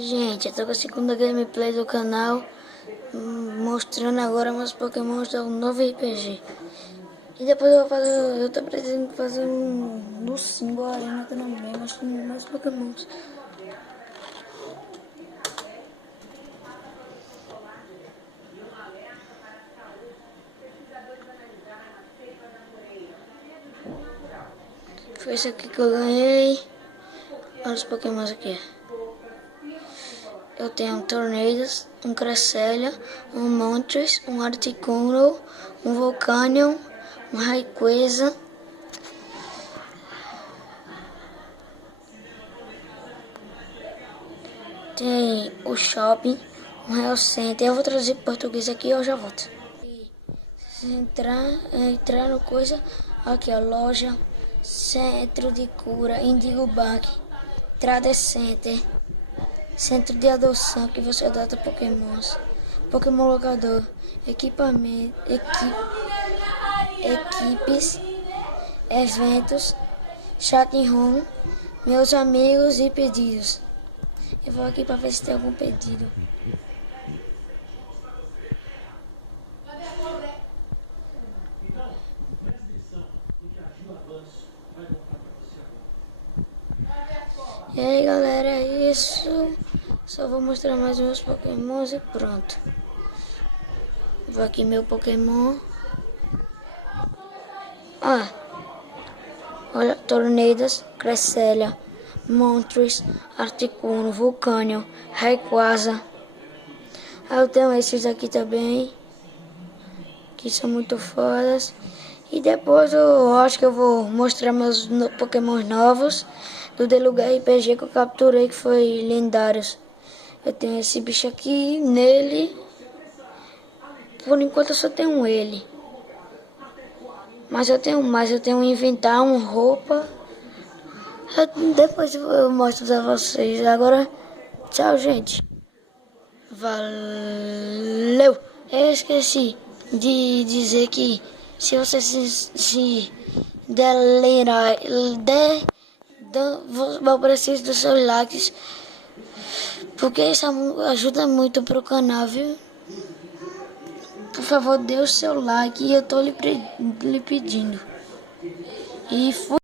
Gente, eu tô com a segunda gameplay do canal, mostrando agora meus pokémons do novo RPG. E depois eu tô pretendendo fazer no símbolo arena também, mostrando meus pokémons. Foi isso aqui que eu ganhei. Olha os pokémons aqui. Eu tenho um Tornadus, um Cresselia, um Moltres, um Articuno, um Volcanion, um Rayquaza. Tem o Shopping, um Real Center. Eu vou traduzir para português aqui e eu já volto. Se entrar no coisa, aqui ó, loja, centro de cura, Indigo Bank, Trader Center. Centro de adoção que você adota pokémons, Pokémon locador, equipamento, equipes, eventos, chat room, meus amigos e pedidos. Eu vou aqui para ver se tem algum pedido. E aí galera, é isso. Só vou mostrar mais meus pokémons e pronto. Vou aqui meu pokémon. Olha, Tornadus, Cresselia, Moltres, Articuno, Volcanion, Rayquaza. Eu tenho esses aqui também, que são muito fodas. E depois eu acho que eu vou mostrar meus pokémons novos do Deluga RPG que eu capturei, que foi lendários. Eu tenho esse bicho aqui, nele. Por enquanto eu só tenho ele. Mas eu tenho mais, eu tenho um inventar, uma roupa. Depois eu mostro pra vocês. Agora, tchau, gente. Valeu! Eu esqueci de dizer que se você se delerar, eu preciso dos seus likes, porque isso ajuda muito pro canal, viu? Por favor, dê o seu like e eu tô lhe pedindo. E fui.